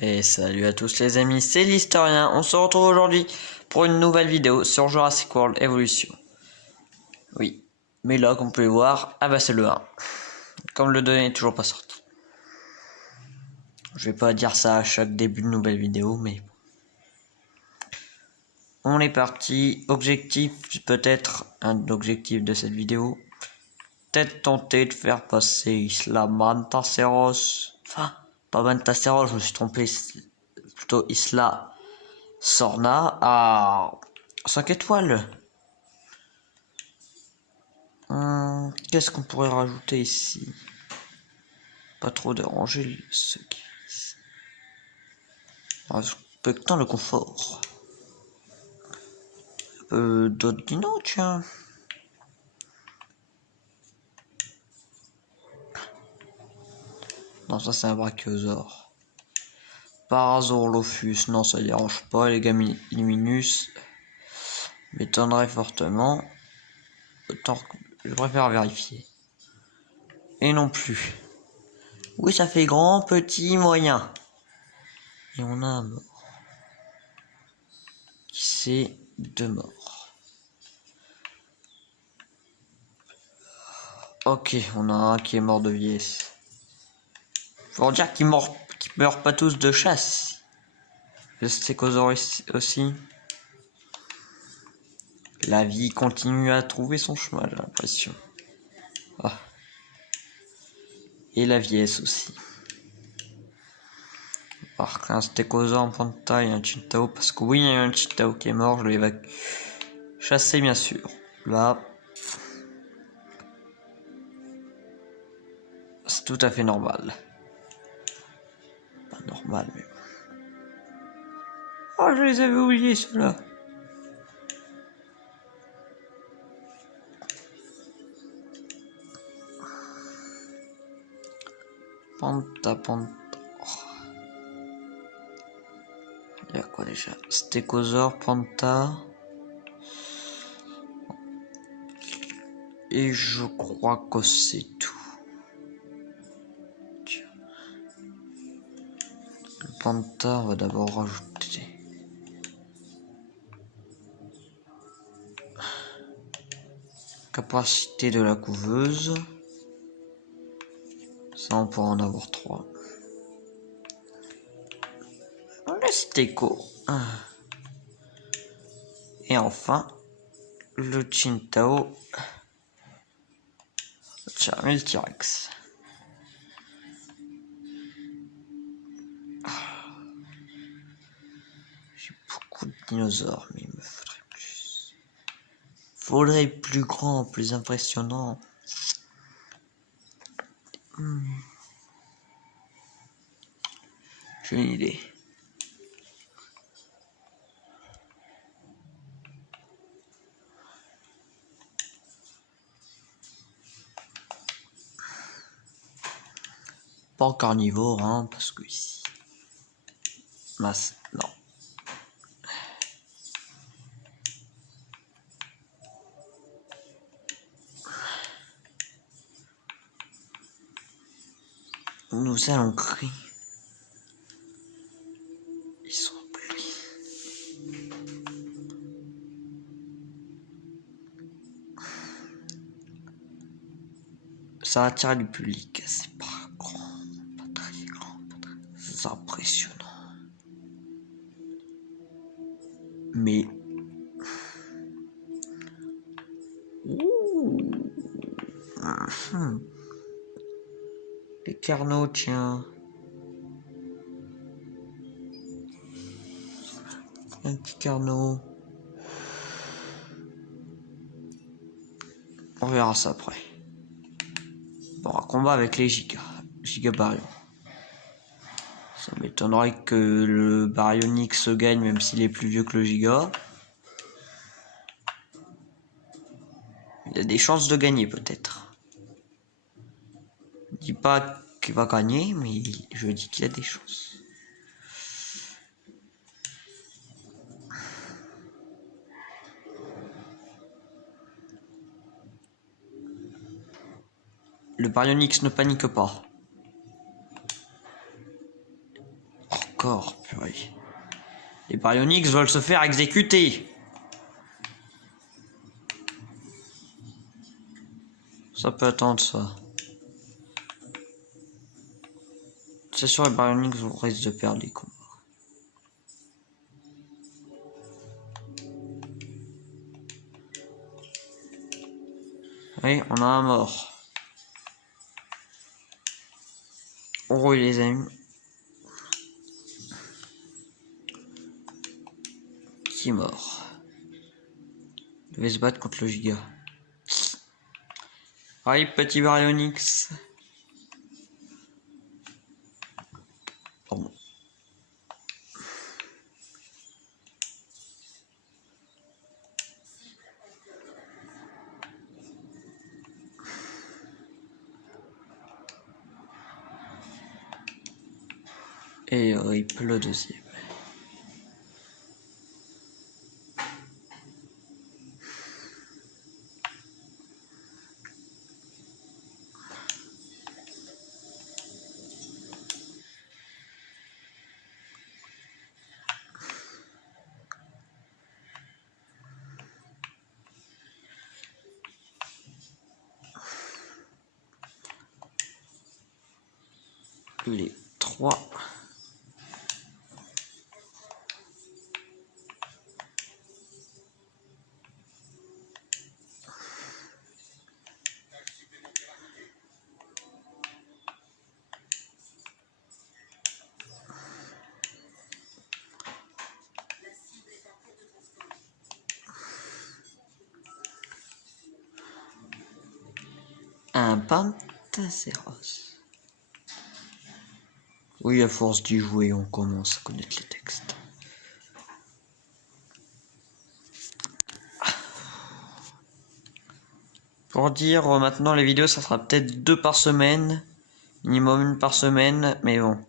Et salut à tous les amis, c'est l'Historien. On se retrouve aujourd'hui pour une nouvelle vidéo sur Jurassic World Evolution. Oui, mais là comme vous pouvez voir, ah bah c'est le 1. Comme le 2 n'est toujours pas sorti. Je vais pas dire ça à chaque début de nouvelle vidéo, mais... On est parti. Objectif, peut-être un objectif de cette vidéo. Peut-être tenter de faire passer Isla Mantaceros. Enfin, pas Mantaceros, je me suis trompé. Plutôt Isla Sorna à 5 étoiles. Qu'est-ce qu'on pourrait rajouter ici? Pas trop déranger ceux qui... Respectant le confort. D'autres dinos, tiens. Non, ça c'est un brachiosaure. Parasaurolophus, non ça dérange pas. Les Gamininus m'étonnerait fortement. Autant que je préfère vérifier. Et non plus. Oui, ça fait grand, petit, moyen. Et on a un mort. Qui c'est? 2 morts. Ok, on a un qui est mort de vieillesse. Faut dire qu'ils meurent pas tous de chasse. Le stégosaure aussi. La vie continue à trouver son chemin, j'ai l'impression. Ah. Et la vieillesse aussi. Alors qu'un stégosaure en point de taille, un Chintao, parce que oui, il y a un Chintao qui est mort, je l'ai chassé bien sûr. Là, c'est tout à fait normal. Pas normal, mais... Oh, je les avais oubliés, ceux-là. Panta. Il y a quoi déjà? Stégosaure, Panta. Et je crois que c'est tout. Tiens. Le Panta, on va d'abord rajouter. Capacité de la couveuse. Ça, on pourra en avoir 3. Le stégo. Et enfin, le Chintao. Le T-Rex. J'ai beaucoup de dinosaures, mais il me faudrait plus. Faudrait plus grand, plus impressionnant. J'ai une idée. Pas en carnivore, hein, parce que ici... Masse, non. Nous allons créer. Ils sont plus. Ça attire du public, c'est pas grand, pas très grand, pas très impressionnant. Mais... Les carnaux, tiens. Un petit carnot. On verra ça après. Bon, un combat avec les Gigabarion. Ça m'étonnerait que le Baryonyx gagne, même s'il est plus vieux que le Giga. Il a des chances de gagner, peut-être. Je dis pas qu'il va gagner, mais je dis qu'il a des chances. Le Baryonyx ne panique pas. d'accord, purée. Les baryonyx veulent se faire exécuter. Ça peut attendre ça. C'est sûr, les baryonyx risquent de perdre les combats. Oui, on a un mort. Oh les amis. Qui est mort? Il devait se battre contre le giga. Aïe, petit baryonyx. Pardon. Et rip le deuxième. Les trois. Un Pantacéros. Oui, à force d'y jouer, on commence à connaître les textes. Pour dire, maintenant les vidéos, ça sera peut-être 2 par semaine. Minimum 1 par semaine, mais bon.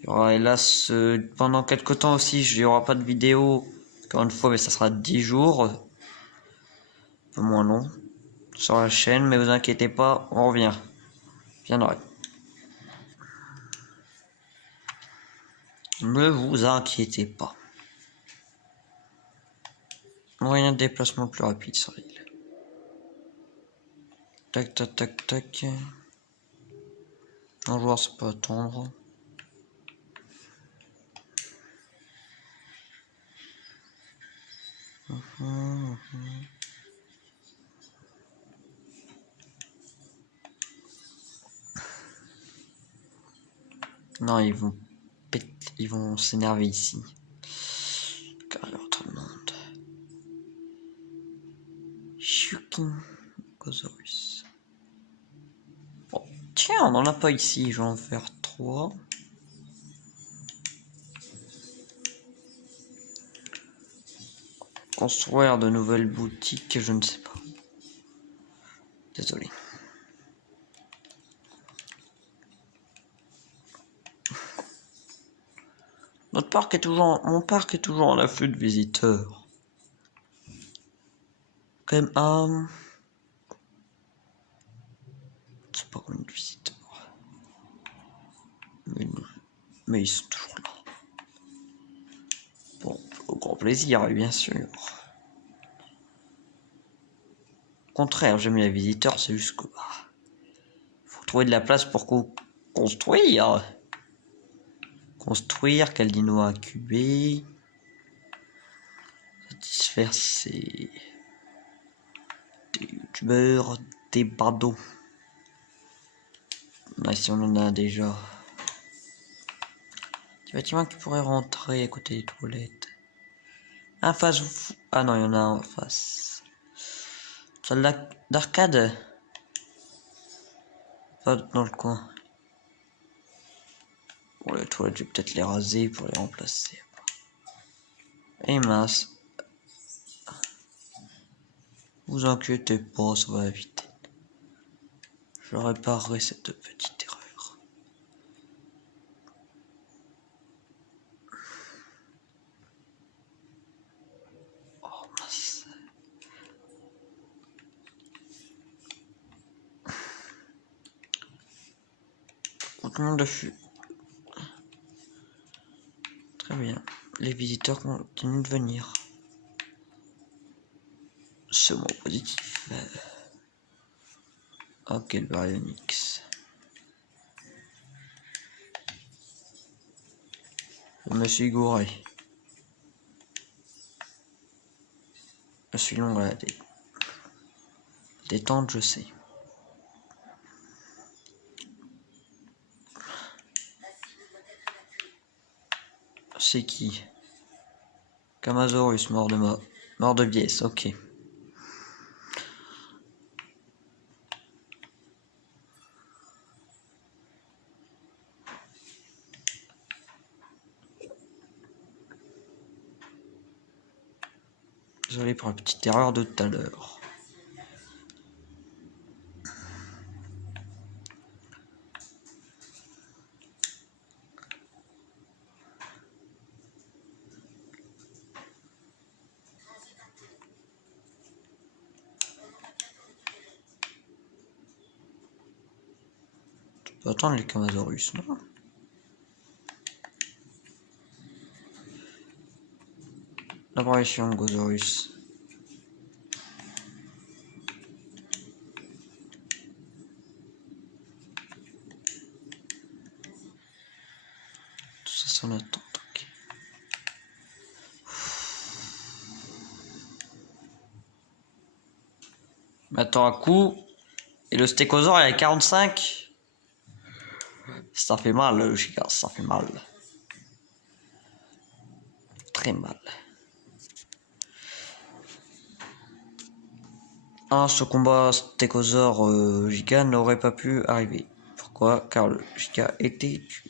Il y aura hélas, pendant quelques temps aussi, il n'y aura pas de vidéo. Encore une fois, mais ça sera 10 jours. Un peu moins long. Sur la chaîne, mais vous inquiétez pas, on revient. Viendrai. Ne vous inquiétez pas. Moyen de déplacement plus rapide sur l'île. Tac, tac, tac, tac. Un joueur, ça peut attendre. Non, ils vont s'énerver ici. Car il y a autre monde. Shukin Gosaurus. Bon, tiens, on n'en a pas ici. Je vais en faire 3. Construire de nouvelles boutiques, je ne sais pas. Désolé. Mon parc est toujours en afflux de visiteurs. Quand même, c'est pas combien de visiteurs. Mais ils sont toujours là. Bon, au grand plaisir, bien sûr. Au contraire, j'aime les visiteurs, c'est juste que faut trouver de la place pour construire. Construire, Caldino incubé. Satisfaire des youtubeurs, des bardos. Si on en a déjà. Petit bâtiment qui pourrait rentrer à côté des toilettes. Un face. Ah non, il y en a un en face. Salle d'arcade. Pas dans le coin. Bon, les toilettes, je vais peut-être les raser pour les remplacer. Et mince. Vous inquiétez pas, ça va vite. Je réparerai cette petite erreur. Oh mince. Tout le monde a fui. Très bien. Les visiteurs continuent de venir. Ce mot positif. Ok, le Baryonyx. Je me suis gouré. Je suis long à la détente, je sais. C'est qui? Camazorus, mort de vieillesse, ok. Désolé pour la petite erreur de tout à l'heure. Tu peux attendre les Camazorus, non? L'apparition de Gosaurus. Tout ça son attente, ok. M'attends un coup. Et le stégosaure est à 45. Ça fait mal, le giga, ça fait mal. Très mal. Ce combat stégosaure giga n'aurait pas pu arriver. Pourquoi? Car le giga était du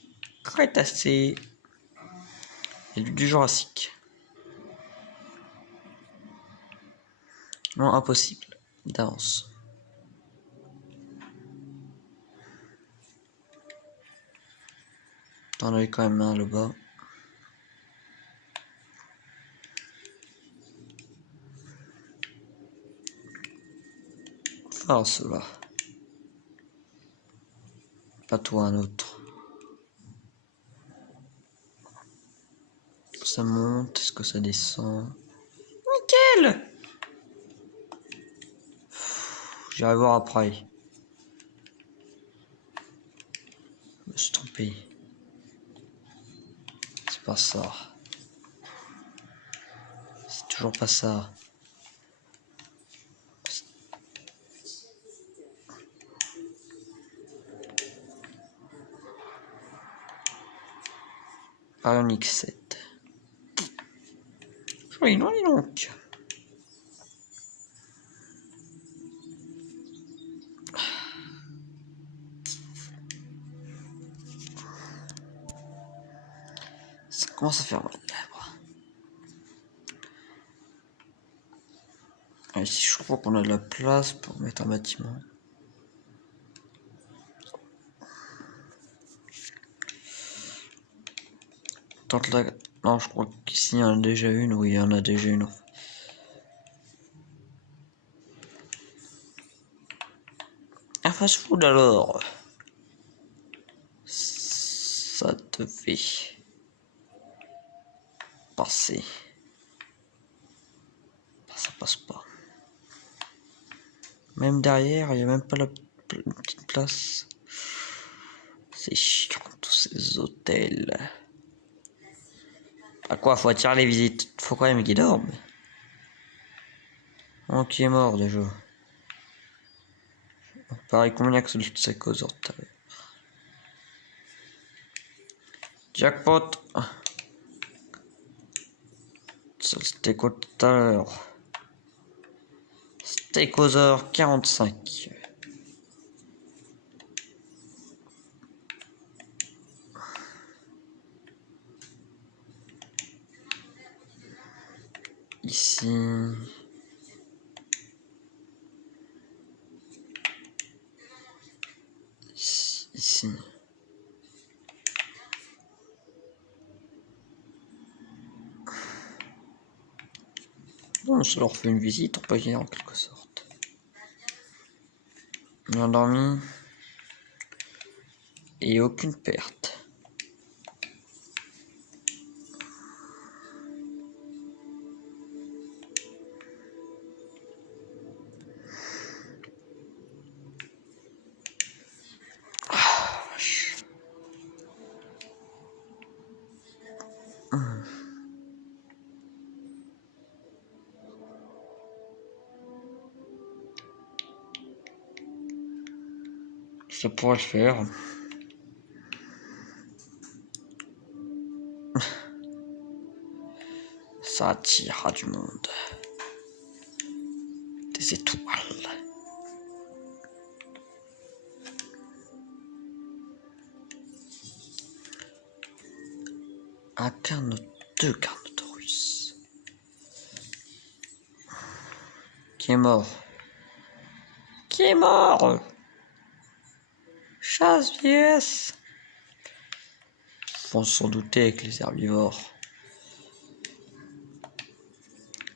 Crétacé et du Jurassique. Non, impossible. D'avance. T'en avais quand même un là-bas. Ah, cela. Pas toi, un autre. Ça monte, est-ce que ça descend? Nickel! J'irai voir après. Je me suis trompé. C'est pas ça. C'est toujours pas ça. Baryonyx 7. Oui, non, dis donc. Ça commence à faire mal. Ah, ici, je crois qu'on a de la place pour mettre un bâtiment. Tente la... Non, je crois qu'ici, il y en a déjà une. Oui, il y en a déjà une. Un fast-food alors. Ça devait passer. Ça passe pas. Même derrière, il n'y a même pas la petite place. C'est chiant, tous ces hôtels. À quoi? Faut attirer les visites. Faut quand même qu'ils dorment. Oh, qui est mort déjà? Pareil, combien que c'est cause tout à l'heure. Jackpot. C'était quoi tout à l'heure? Steakhouse 45. Ici. Ici. Bon, ça leur fait une visite, on peut dire en quelque sorte. Bien dormi. Et aucune perte. Ça pourrait le faire. Ça attirera du monde. Des étoiles. Deux Carnotaurus. Qui est mort? Qui est mort? Chasse vieillesse. Faut s'en douter avec les herbivores.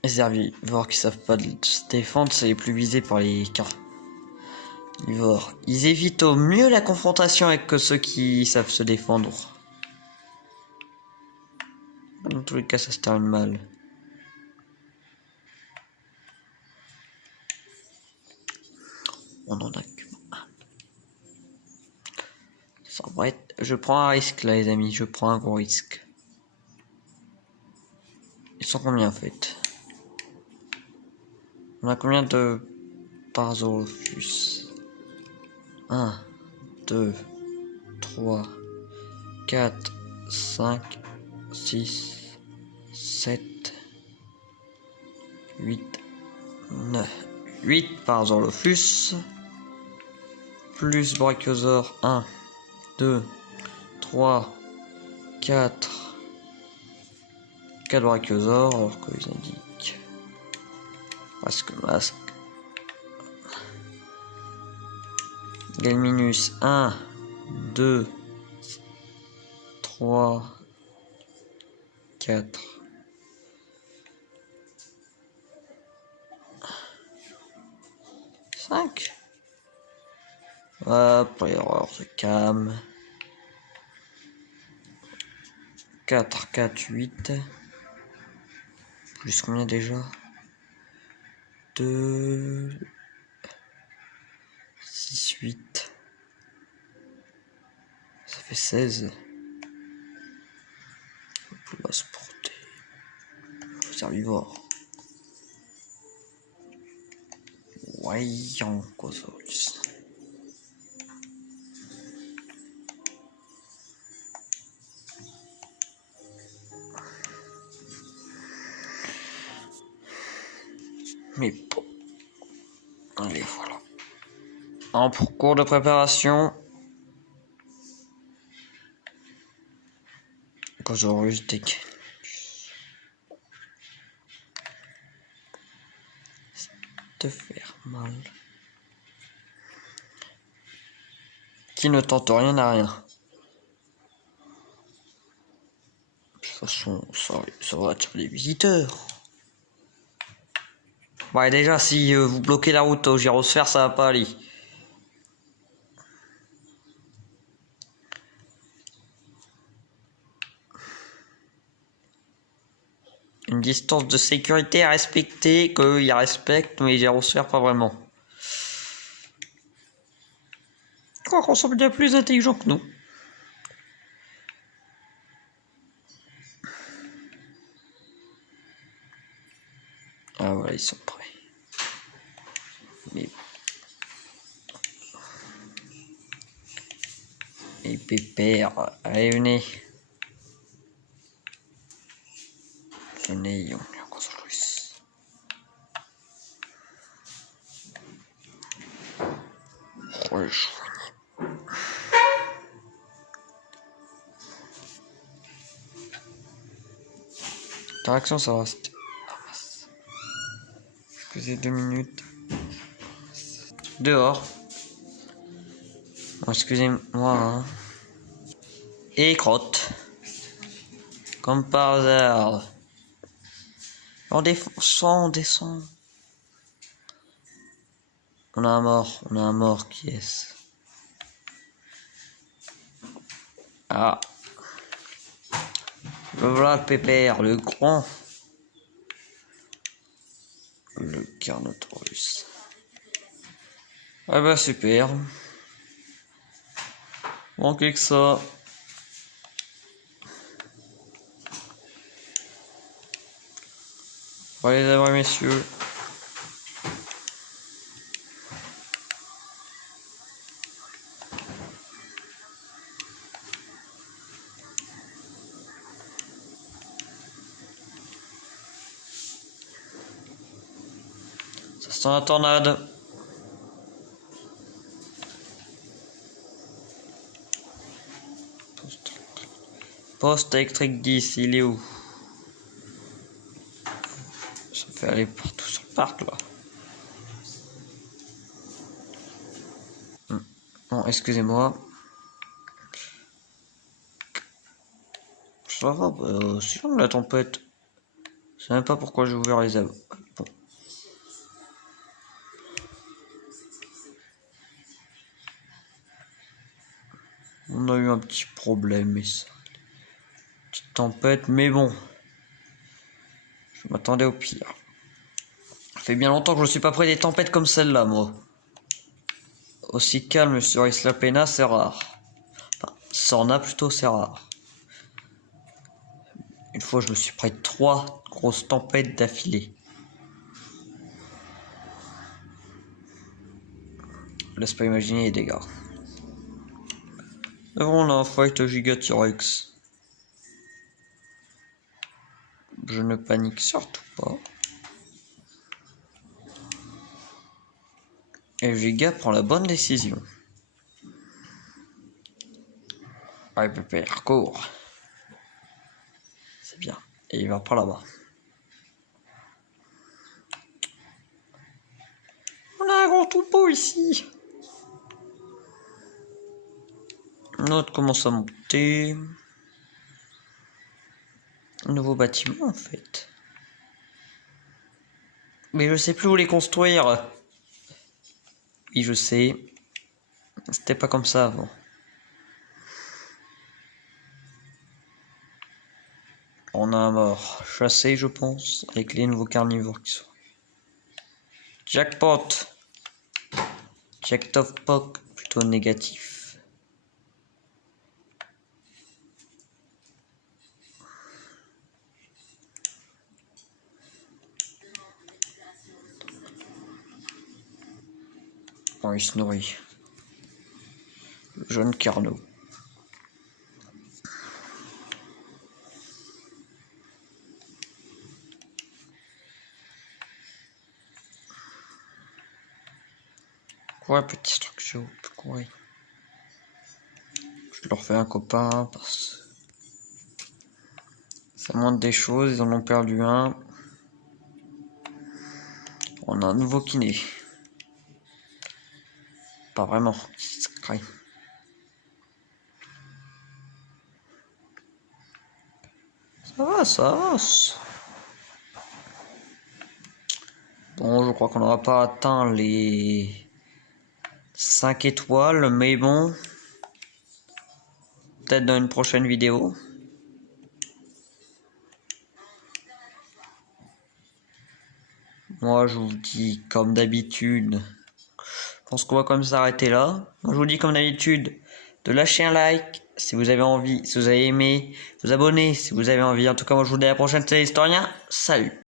Les herbivores qui savent pas se défendre, c'est les plus visés par les carnivores. Ils évitent au mieux la confrontation avec ceux qui savent se défendre. Dans tous les cas, ça se termine mal. On en a qu'un. Ça va être... Je prends un risque là, les amis. Je prends un gros risque. Ils sont combien en fait? On a combien de Parzolophus? 1, 2, 3, 4, 5, 6, 7, 8, 9. 8 Parzolophus. Plus Brachiosaure. 1, 2, 3, 4. 4 Brachiosaures, alors qu'ils indiquent masque. Galminus 1, 2, 3, 4. 5. Hop, erreur de cam. 4, 4, 8. Plus combien déjà? 2, 6, 8. Ça fait 16. On va se porter. Herbivore. Voyons, Cosaurus. Mais bon. Allez, voilà. En cours de préparation. Cosaurus Deck. Te faire mal. Qui ne tente rien à rien. De toute façon, ça va attirer des visiteurs. Ouais, déjà, si vous bloquez la route au gyrosphère, ça va pas aller. Une distance de sécurité à respecter, qu'ils respectent, mais les gyrosphères pas vraiment. Je crois qu'on sont bien plus intelligents que nous. Ah voilà, ils sont prêts. Mais... Et pépère, allez, venez. Venez, on est en Cosaurus. Rejoignez. Interaction, ça reste. Excusez 2 minutes. Dehors. Bon, excusez-moi. Hein. Et crotte. Comme par hasard. On descend. On a un mort, qui est-ce? Ah. Le voilà le pépère, le grand. Le Carnotaurus. Ah bah super. Manquez que ça. Allez les amis, messieurs. sent la tornade. Poste électrique 10, il est où? Ça me fait aller partout sur le parc là. Bon, excusez-moi. Ça va, c'est long la tempête. Je sais même pas pourquoi j'ai ouvert les abos. Bon. On a eu un petit problème, mais ça. Petite tempête, mais bon. Je m'attendais au pire. Ça fait bien longtemps que je ne suis pas près des tempêtes comme celle-là, moi. Aussi calme sur Isla Pena, c'est rare. Enfin, Sorna plutôt, c'est rare. Une fois, je me suis pris 3 grosses tempêtes d'affilée. Laisse pas imaginer les dégâts. Devant là, fight Giga T-Rex. Je ne panique surtout pas. Et Giga prend la bonne décision. Allez, pépère, cours. C'est bien. Et il va par là-bas. On a un grand troupeau ici. L'autre commence à monter. Nouveau bâtiment en fait. Mais je sais plus où les construire. Oui, je sais. C'était pas comme ça avant. On a un mort chassé, je pense, avec les nouveaux carnivores qui sont. Jackpot. Jackpot plutôt négatif. Bon, il se nourrit. Le jeune Carnot. Quoi, petit structure, quoi. Je leur fais un copain parce que ça montre des choses, ils en ont perdu un. On a un nouveau kiné. Pas vraiment. Ça va, ça va. Bon, je crois qu'on n'aura pas atteint les 5 étoiles, mais bon. Peut-être dans une prochaine vidéo. Moi, je vous dis comme d'habitude. Je pense qu'on va quand même s'arrêter là. Moi, je vous dis comme d'habitude de lâcher un like si vous avez envie, si vous avez aimé, vous abonner si vous avez envie. En tout cas, moi, je vous dis à la prochaine, c'est l'historien. Salut!